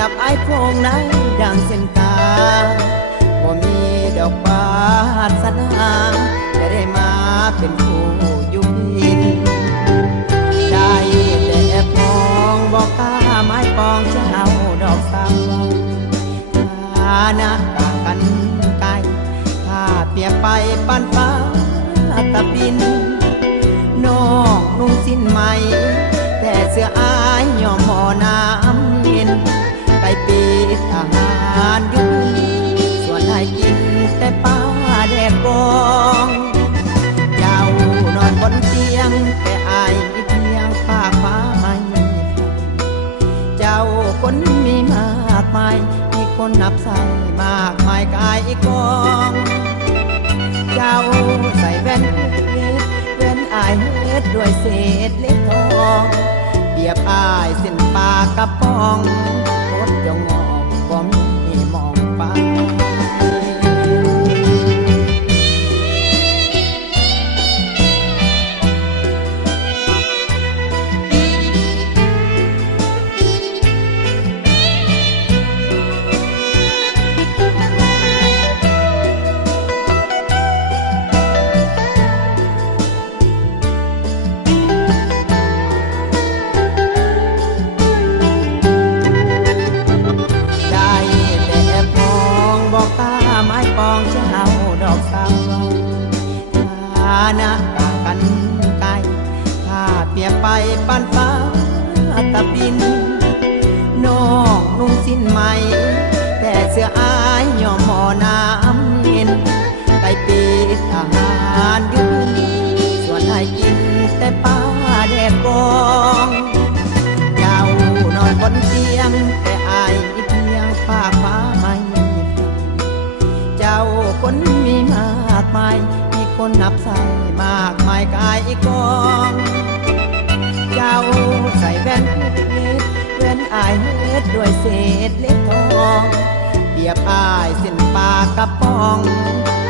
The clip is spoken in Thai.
ยบไอ้พงในดังเส้นตาบ่มีดอกบาสนาจะได้มาเป็นผู้อยู่กินได้แต่มองบอกตาไม้ปองจะเอาดอกสาวฐานะต่างกันไกลถ้าเปรียบไปปันฟ้ากับดินน้องนุ่งสิ้นไหมแต่เสื้ออายยอมหมอน้ำเย็นไปปีทหารยุคส่วนให้กินแต่ป้าแดกบองเจ้านอนบนเตียงแต่อายมีเพียงฝากฟ้าให้เจ้าคนมีมากมายมีคนนับใส่มากมายกายกองเจ้าใส่แว่นเว้นอายเฮ็ดด้วยเศษเล็กทองเปียบอายเส้นปากกระป๋องรถยองออกบ่มีมองไปนะต่างกันไกลถ้าเปรียบไปปันฟ้ากับดินน้องนุ่งสิ้นไหมแต่เสื้ออายยอมหมอน้ำเย็นไปปีทหารยุคส่วนให้กินแต่ป้าแดกกองเจ้านอนบนเตียงแต่อายมีเพียงฝากฟ้าไม่เจ้าคนมีมากมายคนนับใส่มากมายกายกองเจ้าใส่แว่นเว้นอายเฮ็ดด้วยเศษเล็กทองเปียบอายเส้นปากกระป๋องร